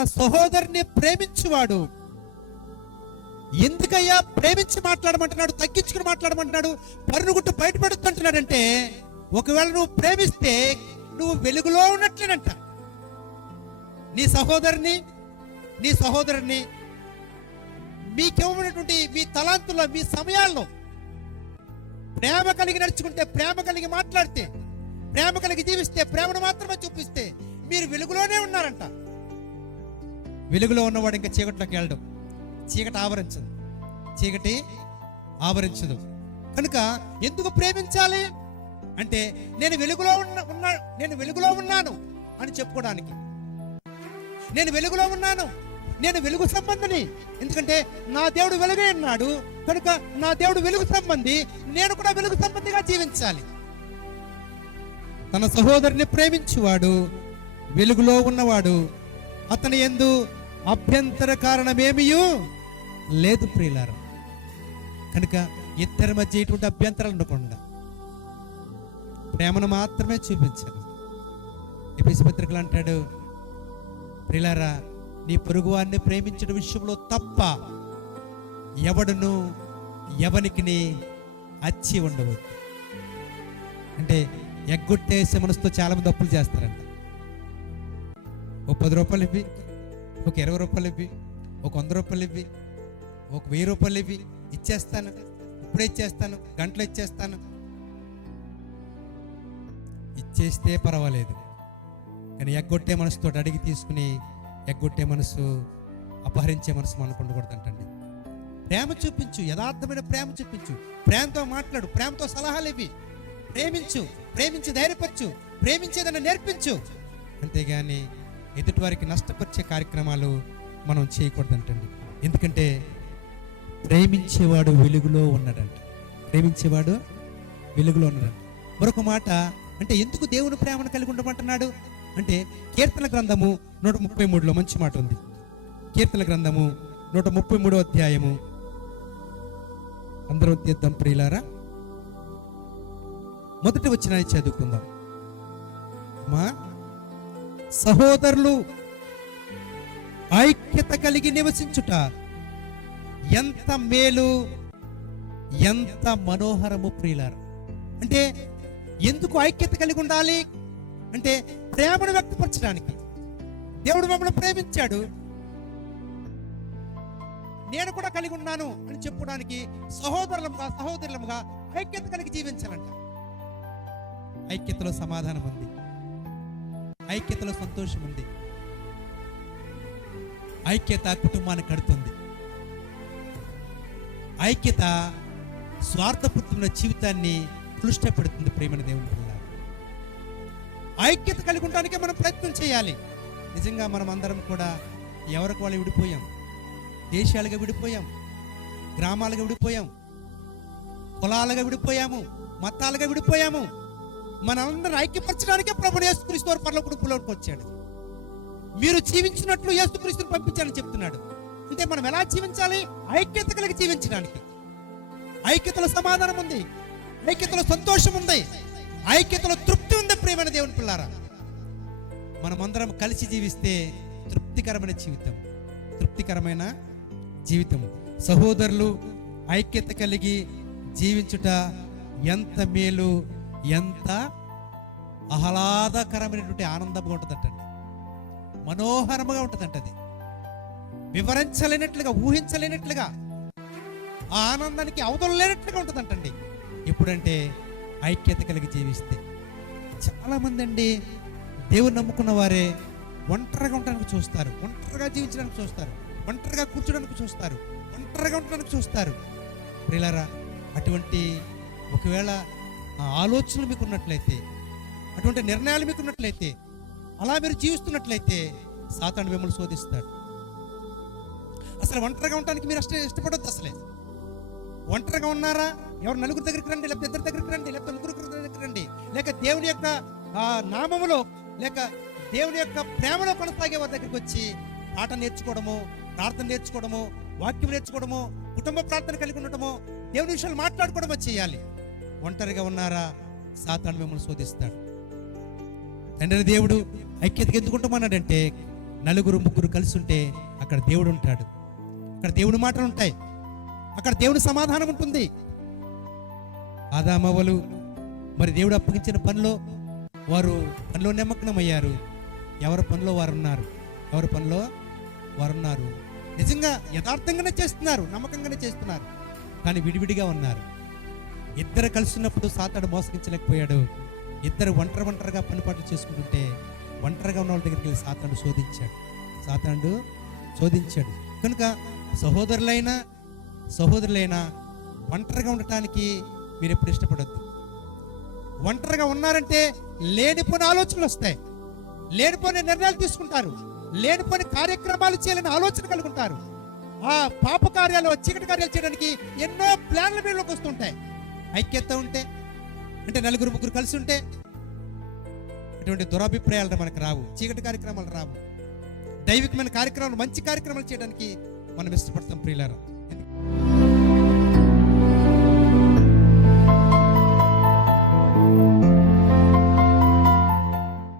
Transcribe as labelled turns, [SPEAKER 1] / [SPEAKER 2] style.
[SPEAKER 1] తన సహోదరుని ప్రేమించువాడు. ఎందుకయ్యా ప్రేమించి మాట్లాడమంటున్నాడు తగ్గించుకుని మాట్లాడమంటున్నాడు పరుగుట్టు బయటపడుతుంటున్నాడంటే ఒకవేళ నువ్వు ప్రేమిస్తే నువ్వు వెలుగులో ఉన్నట్లేనంట. నీ సహోదరుని నీ సహోదరుని మీకేమైనటువంటి మీ తలాంతుల్లో మీ సమయాల్లో ప్రేమ కలిగి నడుచుకుంటే ప్రేమ కలిగి మాట్లాడితే ప్రేమ కలిగి జీవిస్తే ప్రేమను మాత్రమే చూపిస్తే మీరు వెలుగులోనే ఉన్నారంట. వెలుగులో ఉన్నవాడు ఇంకా చీకట్లోకి వెళ్ళడు. చీకటి ఆవరించదు. చీకటి ఆవరించదు. కనుక ఎందుకు ప్రేమించాలి? అంటే నేను వెలుగులో ఉన్న ఉన్నా నేను వెలుగులో ఉన్నాను అని చెప్పుకోవడానికి. నేను వెలుగులో ఉన్నాను. నేను వెలుగు సంబంధిని. ఎందుకంటే నా దేవుడు వెలుగే అన్నాడు కనుక నా దేవుడు వెలుగు సంబంధి. నేను కూడా వెలుగు సంబంధిగా జీవించాలి. తన సహోదరుని ప్రేమించువాడు వెలుగులో ఉన్నవాడు అతని ఎందు అభ్యంతర కారణమేమియు? లేదు ప్రియులారా. కనుక ఇద్దరి మధ్య ఎటువంటి అభ్యంతరాలు ఉండకుండా ప్రేమను మాత్రమే చూపించాలి ఎపిసిపత్రికలు అంటాడు ప్రిలారా నీ పొరుగువాన్ని ప్రేమించడం విషయంలో తప్ప ఎవడును ఎవనికి అచ్చి ఉండవద్దు. అంటే ఎగ్గొట్టేసే మనసుతో చాలా మంది అప్పులు చేస్తారంట. ఒక పది రూపాయలు ఇవ్వి. ఒక ఇరవై రూపాయలు ఇవ్వి ఒక వంద రూపాయలు ఇవ్వి ఒక వెయ్యి రూపాయలు ఇవ్వి ఇచ్చేస్తాను. ఇప్పుడే ఇచ్చేస్తాను గంటలు ఇచ్చేస్తాను. ఇచ్చేస్తే పర్వాలేదు. కానీ ఎగ్గొట్టే మనసుతో అడిగి తీసుకుని ఎగ్గొట్టే మనసు అపహరించే మనసు మనకు ఉండకూడదంటండి ప్రేమ చూపించు యథార్థమైన ప్రేమ చూపించు. ప్రేమతో మాట్లాడు ప్రేమతో సలహాలు ఇవ్వి. ప్రేమించు ప్రేమించి ధైర్యపరచు ప్రేమించేదని నేర్పించు. అంతేగాని ఎదుటివారికి నష్టపరిచే కార్యక్రమాలు మనం చేయకూడదంటండి. ఎందుకంటే ప్రేమించేవాడు వెలుగులో ఉన్నాడంట. ప్రేమించేవాడు వెలుగులో ఉన్నాడంట. మరొక మాట అంటే ఎందుకు దేవుని ప్రేమను కలిగి ఉండమంటున్నాడు? అంటే కీర్తన గ్రంథము నూట ముప్పై మూడులో మంచి మాట ఉంది. కీర్తన గ్రంథము నూట ముప్పై మూడో అధ్యాయము. అందరూ తీద్దాం ప్రియులారా. మొదటి వచ్చిన చదువుకుందాం. మా సహోదరులు ఐక్యత కలిగి నివసించుట ఎంత మేలు ఎంత మనోహరము ప్రియులారు. అంటే ఎందుకు ఐక్యత కలిగి ఉండాలి? అంటే ప్రేమను వ్యక్తపరచడానికి. దేవుడు మమ్మల్ని ప్రేమించాడు. నేను కూడా కలిగి ఉన్నాను అని చెప్పుకోవడానికి సహోదరులముగా సహోదరులముగా ఐక్యత కలిగి జీవించాలంట. ఐక్యతలో సమాధానం ఉంది ఐక్యతలో సంతోషం ఉంది ఐక్యత కుటుంబాన్ని కడుతుంది. ఐక్యత స్వార్థపూర్తమైన జీవితాన్ని పులుష్టపెడుతుంది ప్రేమని దేవుని పిల్ల ఐక్యత కలిగి ఉండడానికే మనం ప్రయత్నం చేయాలి. నిజంగా మనం అందరం కూడా ఎవరికి వాళ్ళు విడిపోయాం. దేశాలుగా విడిపోయాం. గ్రామాలుగా విడిపోయాం. కులాలుగా విడిపోయాము. మతాలుగా విడిపోయాము. మనందరం ఐక్యపరచడానికే ప్రభు యేసుక్రీస్తు వారు పర్ల కుటుంబంలోకి వచ్చాడు. మీరు జీవించినట్లు యేసుక్రీస్తుని పంపించాలని చెప్తున్నాడు. అంటే మనం ఎలా జీవించాలి? ఐక్యత కలిగి జీవించడానికి. ఐక్యతలో సమాధానం ఉంది. ఐక్యతలో సంతోషం ఉంది. ఐక్యతలో తృప్తి ఉంది ప్రేమైన దేవుని పిల్లారా. మనమందరం కలిసి జీవిస్తే తృప్తికరమైన జీవితం. తృప్తికరమైన జీవితం. సహోదరులు ఐక్యత కలిగి జీవించుట ఎంత మేలు ఎంత ఆహ్లాదకరమైనటువంటి ఆనందంగా ఉంటుందంటండి మనోహరముగా ఉంటుందంట అది. వివరించలేనట్లుగా ఊహించలేనట్లుగా ఆ ఆనందానికి అవతల లేనట్లుగా ఉంటుందంటండి ఎప్పుడంటే ఐక్యత కలిగి జీవిస్తే. చాలామంది అండి దేవుని నమ్ముకున్న వారే ఒంటరిగా ఉండడానికి చూస్తారు. ఒంటరిగా జీవించడానికి చూస్తారు. ఒంటరిగా కూర్చోడానికి చూస్తారు. ఒంటరిగా ఉండడానికి చూస్తారు. ప్రిలరా అటువంటి ఒకవేళ ఆ ఆలోచనలు మీకు ఉన్నట్లయితే అటువంటి నిర్ణయాలు మీకు ఉన్నట్లయితే అలా మీరు జీవిస్తున్నట్లయితే సాతాను మిమ్మల్ని శోధిస్తాడు. అసలు ఒంటరిగా ఉండడానికి మీరు అష్ట ఇష్టపడొద్దు అసలే. ఒంటరిగా ఉన్నారా? ఎవరు నలుగురు దగ్గరికి రండి లేకపోతే ఇద్దరు దగ్గరికి రండి లేకపోతే ముగ్గురు దగ్గరికి రండి లేక దేవుని యొక్క నామములో లేక దేవుని యొక్క ప్రేమలో కొనసాగే వారి దగ్గరికి వచ్చి పాట నేర్చుకోవడము ప్రార్థన నేర్చుకోవడము వాక్యం నేర్చుకోవడము కుటుంబ ప్రార్థన కలిగి ఉండటము దేవుని విషయాలు మాట్లాడుకోవడమో చేయాలి. ఒంటరిగా ఉన్నారా? సాతాను మిమ్మల్ని శోధిస్తాడు. తండ్రి దేవుడు ఐక్యతకి ఎందుకుంటామన్నాడంటే నలుగురు ముగ్గురు కలిసి ఉంటే అక్కడ దేవుడు ఉంటాడు. అక్కడ దేవుడి మాటలు ఉంటాయి. అక్కడ దేవుడి సమాధానం ఉంటుంది. ఆదామవలు మరి దేవుడు అప్పగించిన పనిలో వారు పనిలో నిమగ్నమయ్యారు. ఎవరి పనిలో వారు ఉన్నారు ఎవరి పనిలో వారు ఉన్నారు నిజంగా యథార్థంగానే చేస్తున్నారు నమ్మకంగానే చేస్తున్నారు. కానీ విడివిడిగా ఉన్నారు. ఇద్దరు కలిసినప్పుడు సాతాడు మోసగించలేకపోయాడు. ఇద్దరు ఒంటరి ఒంటరిగా పనిపాట్లు చేసుకుంటుంటే ఒంటరిగా ఉన్న వాళ్ళ దగ్గరికి వెళ్ళి సాతాడు శోధించాడు. సాతాడు శోధించాడు. కనుక సహోదరులైనా సహోదరులైనా ఒంటరిగా ఉండటానికి మీరు ఎప్పుడు ఇష్టపడద్దు. ఒంటరిగా ఉన్నారంటే లేనిపోని ఆలోచనలు వస్తాయి. లేనిపోని నిర్ణయాలు తీసుకుంటారు. లేనిపోని కార్యక్రమాలు చేయాలని ఆలోచన కలుగుంటారు ఆ పాప కార్యాలు చీకటి కార్యాలు చేయడానికి ఎన్నో ప్లాన్ల మీలోకి వస్తుంటాయి. ఐక్యత ఉంటే అంటే నలుగురు ముగ్గురు కలిసి ఉంటే ఇటువంటి దురాభిప్రాయాలు మనకు రావు చీకటి కార్యక్రమాలు రావు. దైవికమైన కార్యక్రమాలు మంచి కార్యక్రమాలు చేయడానికి మనం ఇష్టపడతాం ప్రియులారా.